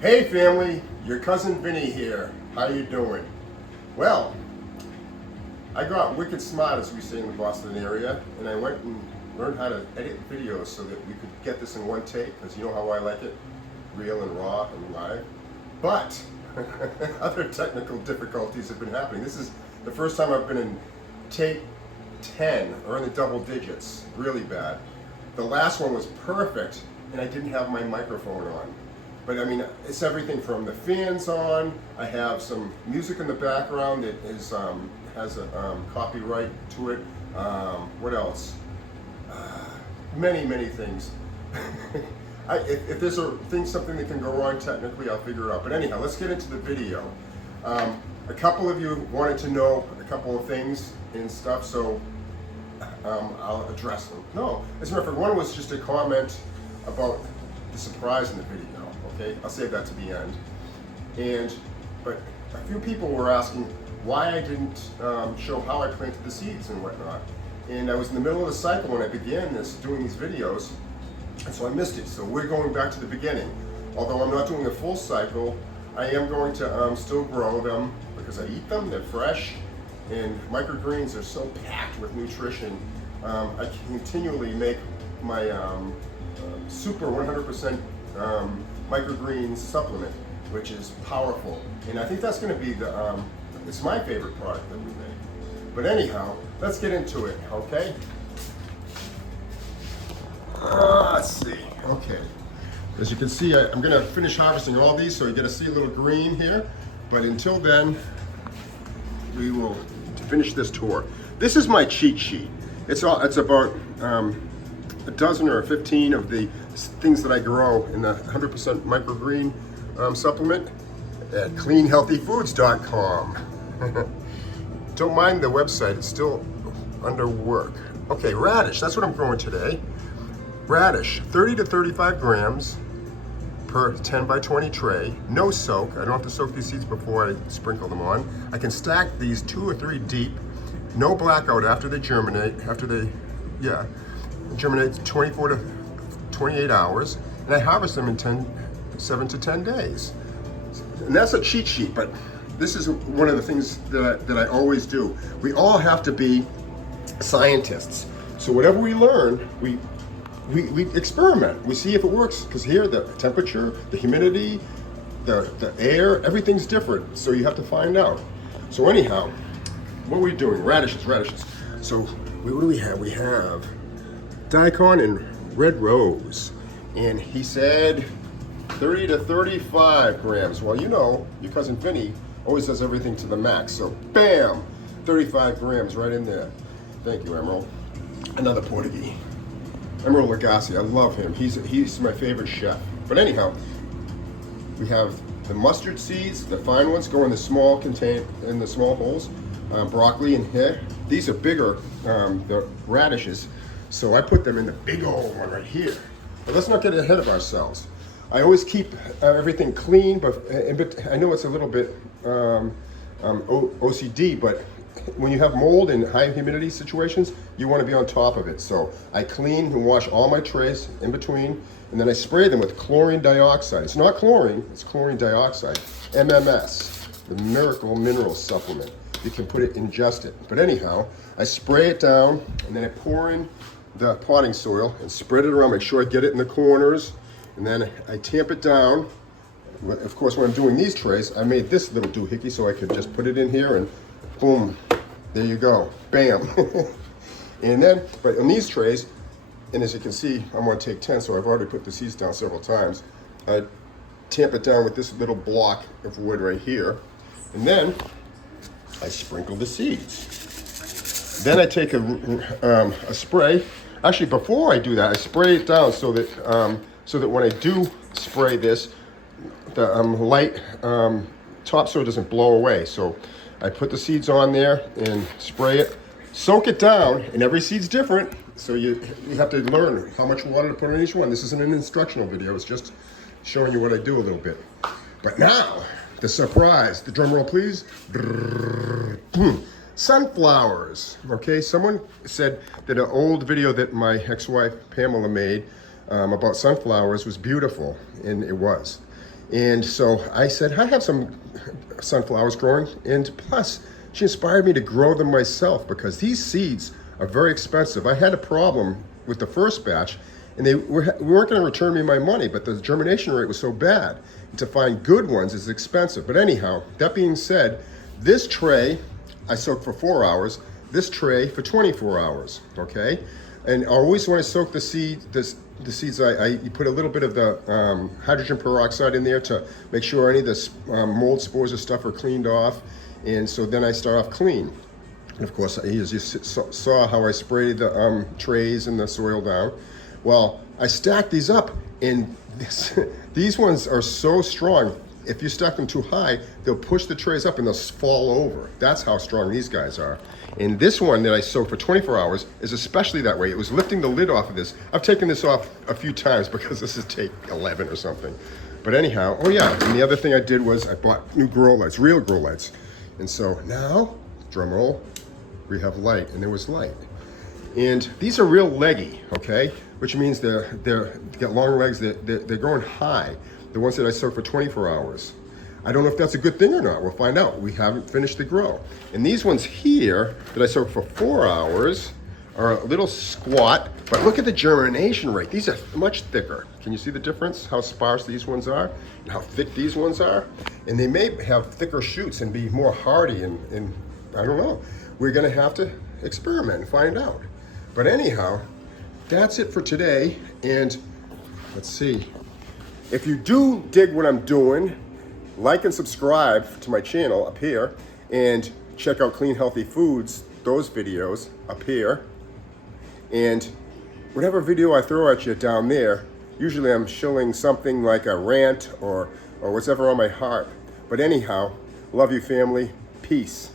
Hey family, your cousin Vinny here. How you doing? Well, I got wicked smart, as we say in the Boston area, and I went and learned how to edit videos so that we could get this in one take, because you know how I like it, real and raw and live. But other technical difficulties have been happening. This is the first time I've been in take 10 or in the double digits, really bad. The last one was perfect, and I didn't have my microphone on. But I mean, it's everything from the fans on. I have some music in the background that is has a copyright to it. What else? Many things. If there's something that can go wrong technically, I'll figure it out. But anyhow, let's get into the video. A couple of you wanted to know a couple of things and stuff, so I'll address them. No, as a matter of fact, one was just a comment about the surprise in the video. Okay, I'll save that to the end. But a few people were asking why I didn't show how I planted the seeds and whatnot. And I was in the middle of the cycle when I began doing these videos, and so I missed it. So we're going back to the beginning. Although I'm not doing a full cycle, I am going to still grow them because I eat them, they're fresh, and microgreens are so packed with nutrition. I continually make my super 100% microgreens supplement, which is powerful. And I think that's going to be it's my favorite product that we make. But anyhow, let's get into it, okay? Let's see, okay. As you can see, I'm going to finish harvesting all these, so you're going to see a little green here. But until then, we will finish this tour. This is my cheat sheet. It's about a dozen or 15 of the things that I grow in the 100% microgreen supplement at cleanhealthyfoods.com. Don't mind the website, it's still under work. Okay, radish, that's what I'm growing today. Radish, 30 to 35 grams per 10 by 20 tray. No soak, I don't have to soak these seeds before I sprinkle them on. I can stack these 2 or 3 deep. No blackout after they germinate, germinate 24 to 28 hours, and I harvest them in 7 to 10 days. And that's a cheat sheet, but this is one of the things that I always do. We all have to be scientists. So whatever we learn, we experiment. We see if it works, because here the temperature, the humidity, the air, everything's different. So you have to find out. So anyhow, what are we doing? Radishes. So what do we have? We have daikon and red rose, and he said 30 to 35 grams. Well, you know, your cousin Vinny always does everything to the max, so bam, 35 grams right in there. Thank you, Emerald. Another Portuguese, Emerald Lagasse. I love him. He's my favorite chef. But anyhow, we have the mustard seeds. The fine ones go in the small holes. Broccoli and here. These are bigger, the radishes. So I put them in the big old one right here. But let's not get ahead of ourselves. I always keep everything clean, but I know it's a little bit OCD, but when you have mold in high humidity situations, you want to be on top of it. So I clean and wash all my trays in between, and then I spray them with chlorine dioxide. It's not chlorine, it's chlorine dioxide. MMS, the Miracle Mineral Supplement. You can ingest it. But anyhow, I spray it down, and then I pour in the potting soil and spread it around. Make sure I get it in the corners, and then I tamp it down. Of course, when I'm doing these trays, I made this little doohickey so I could just put it in here and boom, there you go, bam. And then, but on these trays, and as you can see, I'm gonna take 10, so I've already put the seeds down several times. I tamp it down with this little block of wood right here, and then I sprinkle the seeds. Then I take a spray. Actually, before I do that, I spray it down so that when I do spray this, the light topsoil doesn't blow away. So I put the seeds on there and spray it, soak it down, and every seed's different. So you have to learn how much water to put on each one. This isn't an instructional video, it's just showing you what I do a little bit. But now, the surprise, the drum roll please. Sunflowers, okay? Someone said that an old video that my ex-wife Pamela made about sunflowers was beautiful, and it was. And so I said, I have some sunflowers growing, and plus she inspired me to grow them myself because these seeds are very expensive. I had a problem with the first batch, and we weren't going to return me my money, but the germination rate was so bad. And to find good ones is expensive. But anyhow, that being said, this tray I soak for 4 hours, this tray for 24 hours, okay? And always when I soak the seeds, you put a little bit of the hydrogen peroxide in there to make sure any of the mold spores or stuff are cleaned off. And so then I start off clean. And of course, as you saw how I sprayed the trays and the soil down. Well, I stacked these up, and these ones are so strong. If you stack them too high, they'll push the trays up and they'll fall over. That's how strong these guys are. And this one that I soaked for 24 hours is especially that way. It was lifting the lid off of this. I've taken this off a few times because this is take 11 or something. But anyhow, oh yeah, and the other thing I did was I bought new grow lights, real grow lights. And so now, drum roll, we have light, and there was light. And these are real leggy, okay? Which means they got long legs, they're going high. The ones that I soaked for 24 hours. I don't know if that's a good thing or not. We'll find out. We haven't finished the grow. And these ones here that I soaked for 4 hours are a little squat, but look at the germination rate. These are much thicker. Can you see the difference? How sparse these ones are and how thick these ones are? And they may have thicker shoots and be more hardy and I don't know. We're gonna have to experiment and find out. But anyhow, that's it for today. And let's see. If you do dig what I'm doing, like and subscribe to my channel up here, and check out Clean Healthy Foods, those videos up here. And whatever video I throw at you down there, usually I'm showing something like a rant or whatever on my heart. But anyhow, love you family, peace.